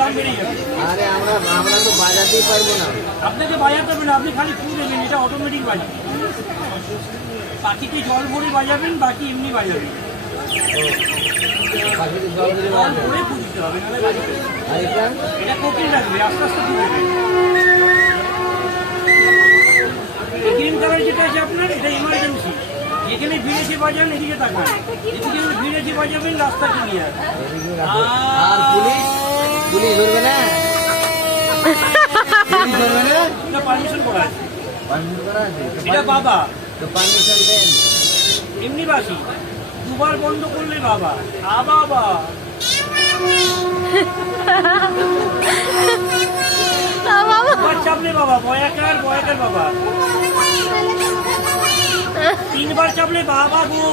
দাম বেড়ে যাবে। আরে আমরা তো বাজাতেই পারবো না। আপনাকে বাজাতে হবে না, আপনি খালি ফু দেবেন, এটা অটোমেটিক বাজাবে। পাখিকে জল ভরে বাজাবেন, বাকি এমনি বাজাবেন। পাখিতে জল দিয়ে জল ভরে ফু দিতে হবে, নাহলে বাজাবে না। আর এটা কোকিল রাখবে, আস্তে আস্তে ফু দেবেন। গ্রিন কালার যেটা আছে আপনার, এটা ইমার্জেন্সি। যেখানে ভিড়েছে বাজান, এদিকে তাকান। এদিকে ভিড়েছে বাজাবেন, রাস্তা ক্লিয়ার। আর পুলিশ ধরবে না? পুলিশ ধরবে না? এটা পারমিশন করা আছে। পারমিশন করা আছে? এটা বাবা, তো পারমিশন দেন। এমনি বাসি। দুবার বন্ধ করলে বাবা। বাবা দুবার চাপলে বাবা, বয়াকার বাবা। তিনবার চাপলে বাবা গো।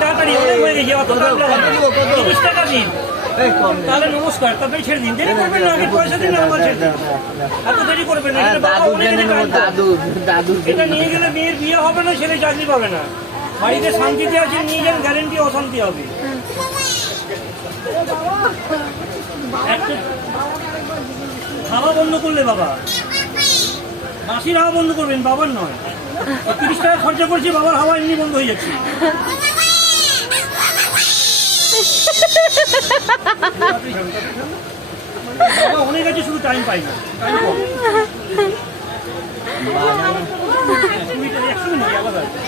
তাড়াতাড়ি অনেক হয়ে গেছে, অত দাম লাগানো। 30 টাকা দিন। তাহলে নমস্কার, তারপরে ছেড়ে দিন। দেরি করবেন না, আগে পয়সা দিন, আমার ছেড়ে দিন। এত দেরি করবেন না। এটা নিয়ে গেলে মেয়ের বিয়ে হবে না, ছেলে চাকরি পাবে না। বাড়িতে শান্তিতে আছে, নিয়ে যান, গ্যারেন্টি অশান্তি হবে। হাওয়া বন্ধ করলে বাবা, মাসির হাওয়া বন্ধ করবেন, বাবার নয়। 30 টাকা খরচা করছে, বাবার হাওয়া এমনি বন্ধ হয়ে যাচ্ছে। বাবা অনেক আছে, শুধু টাইম পাই না, টাইম কম। 100 মিনিট আলাদা আছে।